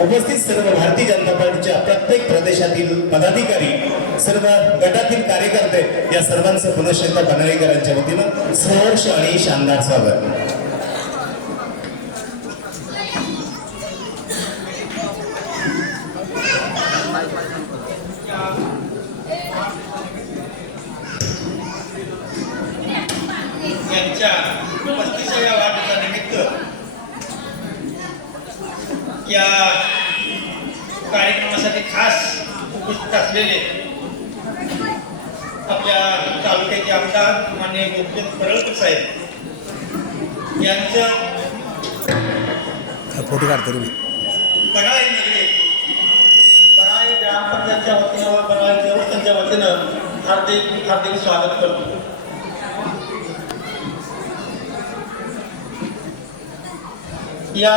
उपस्थित सर्व भारतीय जनता पार्टीच्या प्रत्येक प्रदेशातील पदाधिकारी सर्व गटातील कार्यकर्ते या सर्वांचं पुनश्च एकदा वतीनं सहर्ष आणि शानदार स्वागत. यांच्या पस्तीसाव्या वाढदिवसानिमित्त या कार्यक्रमासाठी खास उपस्थित असलेले आपल्या तालुक्याचे आमदार मान्य गोपीचंद पडळकर साहेब यांचं फोटो काढतो बनाळे नगरी बनाळे ग्रामपंचायतच्या वतीनं व बनाळे देवस्थानच्या वतीनं हार्दिक हार्दिक स्वागत करतो. या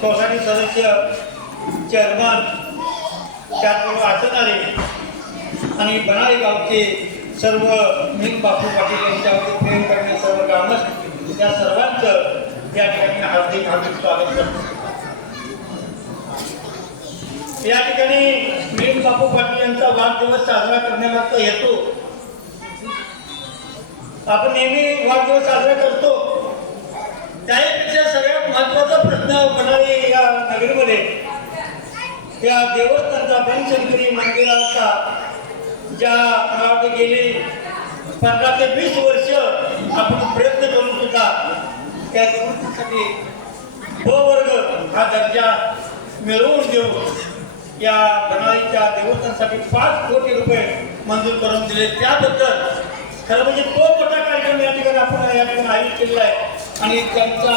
सोसायटी सदस्य चेअरमन त्याचबरोबर आचरणारे आणि बनाळे गावचे सर्व मी बापू पाटील यांच्यावरती प्रेम करणे सर्व ग्रामस्थ या सर्वांचं या ठिकाणी हार्दिक हार्दिक स्वागत करतो. या ठिकाणी मीन बापू पाटील यांचा वाढदिवस साजरा करण्यामागचा हेतू आपण नेहमी वाढदिवस साजरा करतो. महत्त्वाचा प्रश्न या नगरीमध्ये त्या देवस्थानचा बनशंकरी मंदिराचा ज्या मला वाटतं गेली पंधरा ते वीस वर्ष आपण प्रयत्न करून सुद्धा त्या देवस्थानासाठी ब वर्ग हा दर्जा मिळवून देऊ या बनाळीच्या देवस्थानसाठी पाच कोटी रुपये मंजूर करून दिले. त्याबद्दल खरं म्हणजे तो मोठा कार्यक्रम या ठिकाणी आपण या ठिकाणी आयोजित केलेला आहे. आणि त्यांचा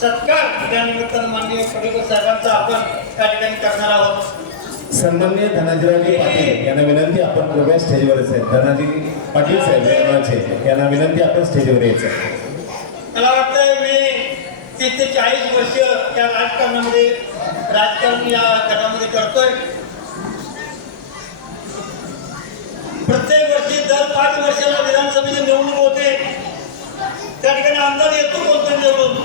सत्कार त्या निमित्तानं माननीय पटेकर साहेबांचा आपण त्या ठिकाणी करणार आहोत. सन्मान्य धनाजीरावजी पाटील यांना विनंती आपण कृपया स्टेजवर असेल धनाजी पाटील साहेब येळमाचे यांना विनंती आपण स्टेजवर यायचं मला वाटतं मी तीस ते चाळीस वर्ष या राजकारणामध्ये राजकारण या गटामध्ये करतोय. प्रत्येक वर्षी दर पाच वर्षाला विधानसभेची निवडणूक होते. त्या ठिकाणी अंदाज येतो कोणता निवडून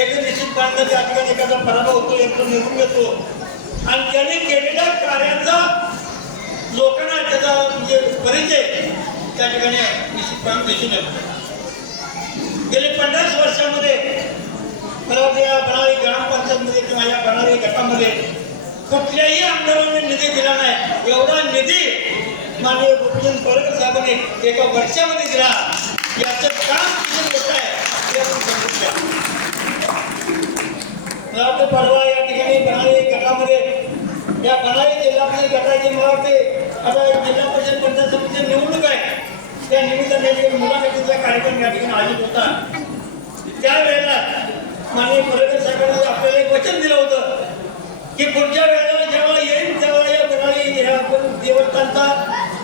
एक निश्चित मानलं त्या ठिकाणी एखादा पराभव होतो एक निवडून येतो. आणि त्यांनी केलेल्या कार्याचा लोकांना त्याचा म्हणजे परिचय त्या ठिकाणी निश्चितपणे दिसून येतो. गेले पन्नास वर्षामध्ये मला वाटतं बनाळी ग्रामपंचायतमध्ये किंवा या बनाळी गटामध्ये कुठल्याही आमदाराने निधी दिला नाही. एवढा निधी माननीय गोपीचंद पडळकर साहेबांनी एका वर्षामध्ये दिला. याचं काम किती मोठं परवा या ठिकाणी बनाळी गटामध्ये या बनाळी जिल्हा परिषद गटाची मला वाटते आता जिल्हा परिषद पंचायत समितीची निवडणूक आहे. त्या निमित्ताने एक मुलाखतीचा कार्यक्रम या ठिकाणी आयोजित होता. त्यावेळेला माननीय पडळकर साहेबांनी आपल्याला एक वचन दिलं होतं की पुढच्या वेळेला जेव्हा येईल तेव्हा या बनाळी ह्या देवस्थानचा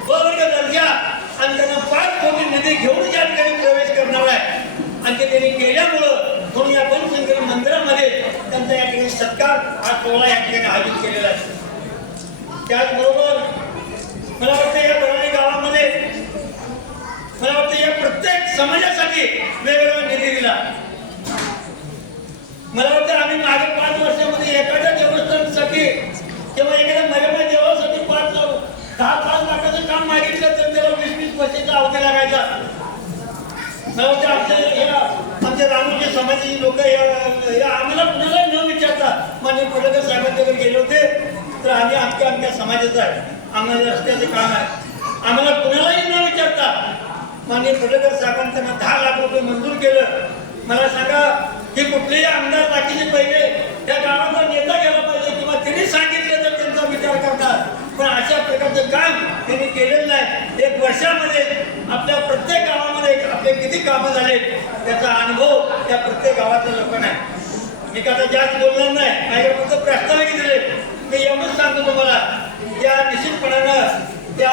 वर्ग दर्जा आणि त्यांना पाच कोटी निधी घेऊन या ठिकाणी प्रवेश करणार आहे आणि ते त्यांनी केल्यामुळं म्हणून या बनशंकरी मंदिरामध्ये त्यांचा या ठिकाणी सत्कार हा सोहळा या ठिकाणी आयोजित केलेला आहे. त्याचबरोबर मला वाटतं या बनाळी गावामध्ये मला वाटतं या प्रत्येक समाजासाठी वेगवेगळा निधी दिला. मला वाटतं आम्ही मागे पाच वर्षामध्ये एखाद्या देवस्थानसाठी किंवा एखाद्या मर्यादा देवासाठी पाच दहा पाच लाखाचं काम मागितलं तर त्याला वीस वीस वर्षाचा अवधी लागायचा. आमच्या म्हणजे या आमच्या रामोजी समाजाची लोक या आम्हाला कुणाला न विचारता मान्य पडळकर साहेबांच्याकडे गेले होते. तर आम्ही आमच्या आमच्या समाजाचा आहे. आम्हाला रस्त्याचं काम आहे. आम्हाला कुणालाही न विचारता माननीय पडळकर साहेबांनी त्यांना दहा लाख रुपये मंजूर केलं. मला सांगा की कुठलेही आमदार बाकीचे पहिले त्या गावाचा नेता गेला पाहिजे किंवा त्यांनी सांगितलं तर त्यांचा विचार करतात. पण अशा प्रकारचं काम त्यांनी केलेलं नाही. एक वर्षामध्ये कामं झाले त्याचा अनुभव त्या प्रत्येक गावातल्या लोकांना आहे. मी आता जास्त बोलणार नाही माझ्या फक्त प्रास्ताविक दिले मी एवढंच सांगतो तुम्हाला त्या निश्चितपणानं त्या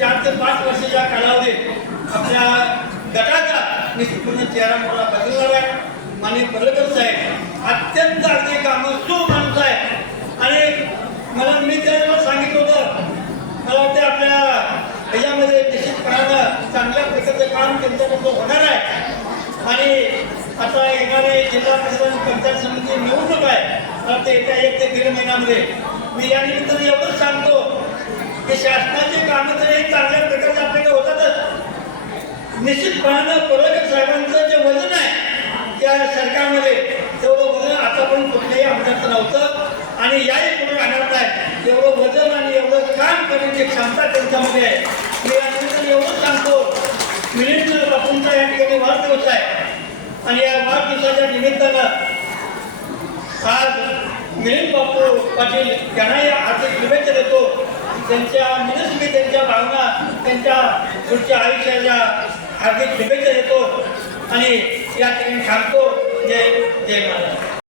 चार ते पाच वर्षाच्या कालावधीत आपल्या गटाचा निश्चितपणे चेहरा मोठा बदलणार आहे. माने पर्यटन साहेब अत्यंत अगदी कामं सुमानुसार प्रकारचं होणार आहे. आणि आता येणारे जिल्हा परिषद पंचायत समिती निवडणूक आहे. तर ते येत्या एक ते दीड महिन्यामध्ये. मी या निमित्तानं एवढंच सांगतो की शासनाची कामं तर एक चांगल्या प्रकारे आपल्याकडे होतातच. निश्चितपणानं पडळकर साहेबांचं जे वजन आहे त्या सरकारमध्ये तेवढं वजन आतापर्यंत कुठल्याही आमदारचं नव्हतं. आणि याही पुढे राहणार नाही. तेवढं वजन आणि एवढं काम करण्याची क्षमता त्यांच्यामध्ये आहे मी या निमित्तानं एवढंच सांगतो मिलिंद बापूंचा या ठिकाणी वाढदिवस आहे आणि या वाढदिवसाच्या निमित्तानं आज मिलिंद बापू पाटील यांनाही हार्दिक शुभेच्छा देतो. त्यांच्या मनस्वी त्यांच्या भावना त्यांच्या पुढच्या आयुष्याच्या हार्दिक शुभेच्छा देतो. आणि या ठिकाणी थांबतो. जय जय महाराज